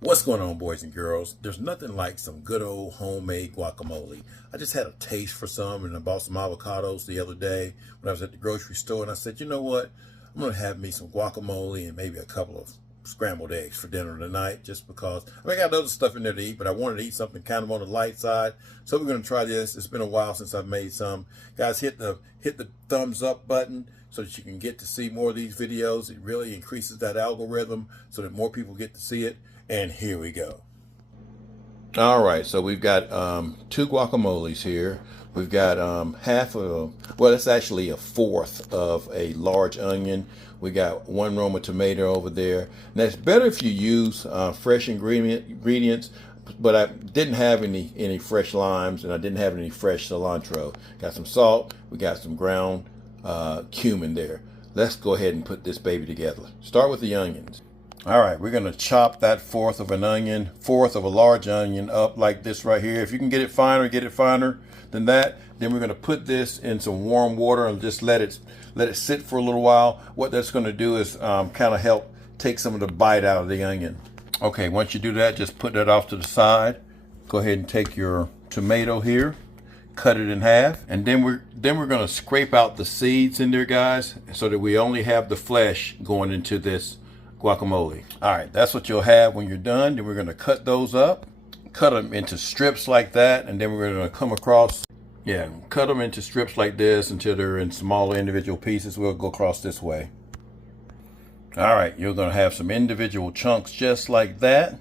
What's going on, boys and girls? There's nothing like some good old homemade guacamole. I just had a taste for some and I bought some avocados the other day when I was at the grocery store, and I said, you know what? I'm going to have me some guacamole and maybe a couple of scrambled eggs for dinner tonight, just because I got other stuff in there to eat, but I wanted to eat something kind of on the light side. So we're going to try this. It's been a while since I've made some. Guys, hit the thumbs up button so that you can get to see more of these videos. It really increases that algorithm so that more people get to see it. And here we go. All right, so we've got two guacamoles here. We've got well, it's actually a fourth of a large onion. We got one Roma tomato over there. Now, it's better if you use fresh ingredients, but I didn't have any fresh limes, and I didn't have any fresh cilantro. Got some salt. We got some ground cumin there. Let's go ahead and put this baby together. Start with the onions. All right, we're going to chop that fourth of a large onion up like this right here. If you can get it finer than that. Then we're going to put this in some warm water and just let it sit for a little while. What that's going to do is kind of help take some of the bite out of the onion. Okay, once you do that, just put that off to the side. Go ahead and take your tomato here, cut it in half, and then we're going to scrape out the seeds in there, guys, so that we only have the flesh going into this guacamole. All right, that's what you'll have when you're done. Then we're going to cut those up, cut them into strips like that, and then we're going to come across, cut them into strips like this until they're in smaller individual pieces. We'll go across this way. All right, you're going to have some individual chunks just like that. All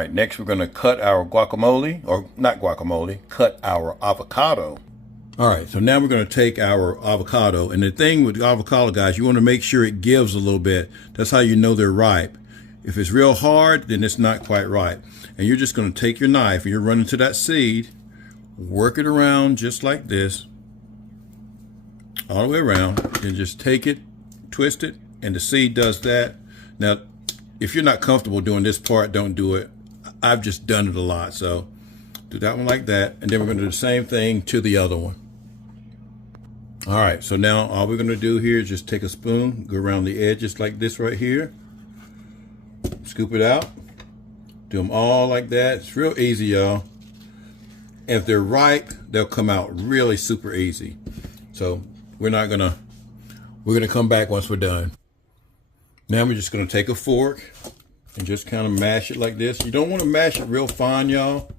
right, next we're going to cut our guacamole, or not guacamole, cut our avocado. All right, so now we're going to take our avocado, and the thing with avocado, guys, you want to make sure it gives a little bit. That's how you know they're ripe. If it's real hard, then it's not quite ripe. And you're just going to take your knife and you're running to that seed, work it around just like this, all the way around, and just take it, twist it, and the seed does that. Now, if you're not comfortable doing this part, don't do it. I've just done it a lot, so do that one like that, and then we're going to do the same thing to the other one. All right, so now all we're going to do here is just take a spoon, go around the edges like this right here, scoop it out, do them all like that. It's real easy, y'all. And if they're ripe, they'll come out really super easy. So we're going to come back once we're done. Now we're just going to take a fork and just kind of mash it like this. You don't want to mash it real fine, y'all,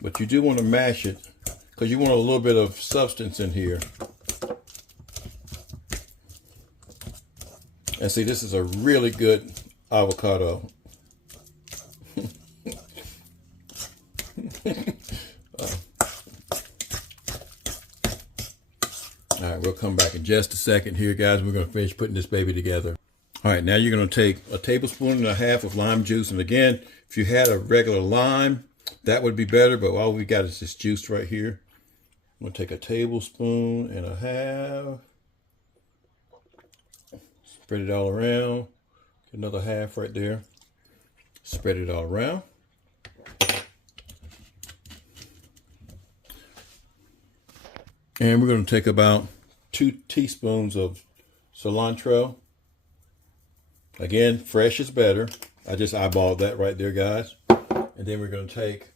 but you do want to mash it because you want a little bit of substance in here. And see, this is a really good avocado. All right, we'll come back in just a second here, guys. We're going to finish putting this baby together. All right, now you're going to take a tablespoon and a half of lime juice. And again, if you had a regular lime, that would be better, but all we got is this juice right here. I'm going to take a tablespoon and a half. Spread it all around. Get another half right there. Spread it all around. And we're going to take about 2 teaspoons of cilantro. Again, fresh is better. I just eyeballed that right there, guys. And then we're going to take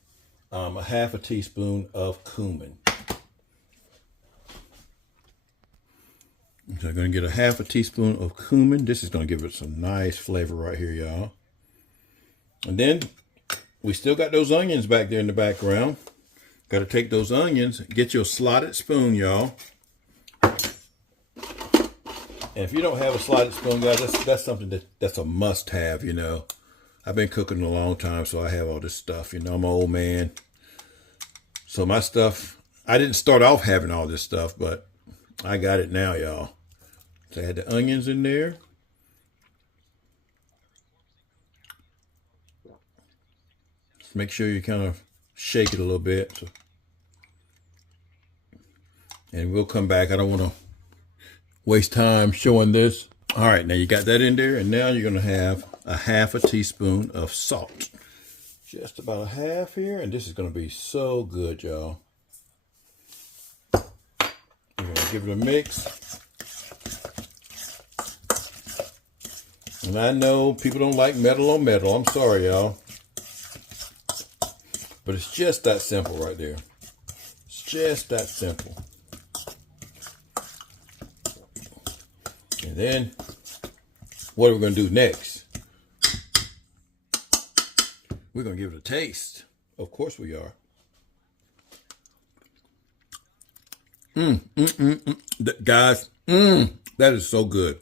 a half a teaspoon of cumin. So I'm going to get a half a teaspoon of cumin. This is going to give it some nice flavor right here, y'all. And then we still got those onions back there in the background. Got to take those onions, get your slotted spoon, y'all. And if you don't have a slotted spoon, guys, that's something that's a must-have, you know. I've been cooking a long time, so I have all this stuff. You know, I'm an old man. So my stuff, I didn't start off having all this stuff, but I got it now, y'all. So I had the onions in there. Just make sure you kind of shake it a little bit. So. And we'll come back. I don't want to waste time showing this. All right, now you got that in there, and now you're going to have a half a teaspoon of salt. Just about a half here, and this is going to be so good, y'all. You're going to give it a mix. And I know people don't like metal on metal. I'm sorry, y'all. But it's just that simple right there. It's just that simple. And then, what are we going to do next? We're going to give it a taste. Of course we are. Guys, that is so good.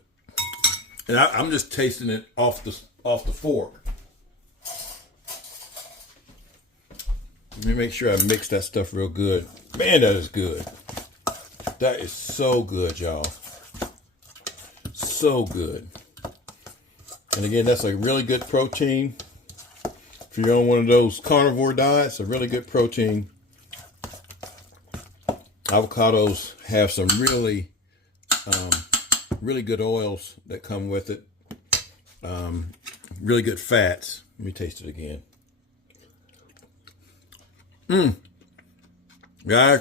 And I'm just tasting it off the fork. Let me make sure I mix that stuff real good. Man, that is good. That is so good, y'all. So good. And again, that's a really good protein. If you're on one of those carnivore diets, a really good protein. Avocados have some really good oils that come with it. Really good fats. Let me taste it again. Guys,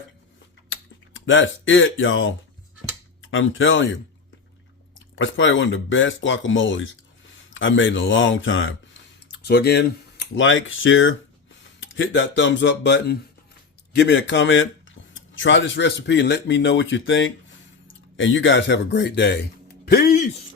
that's it, y'all. I'm telling you. That's probably one of the best guacamoles I made in a long time. So again, like, share, hit that thumbs up button, give me a comment, try this recipe and let me know what you think. And you guys have a great day. Peace.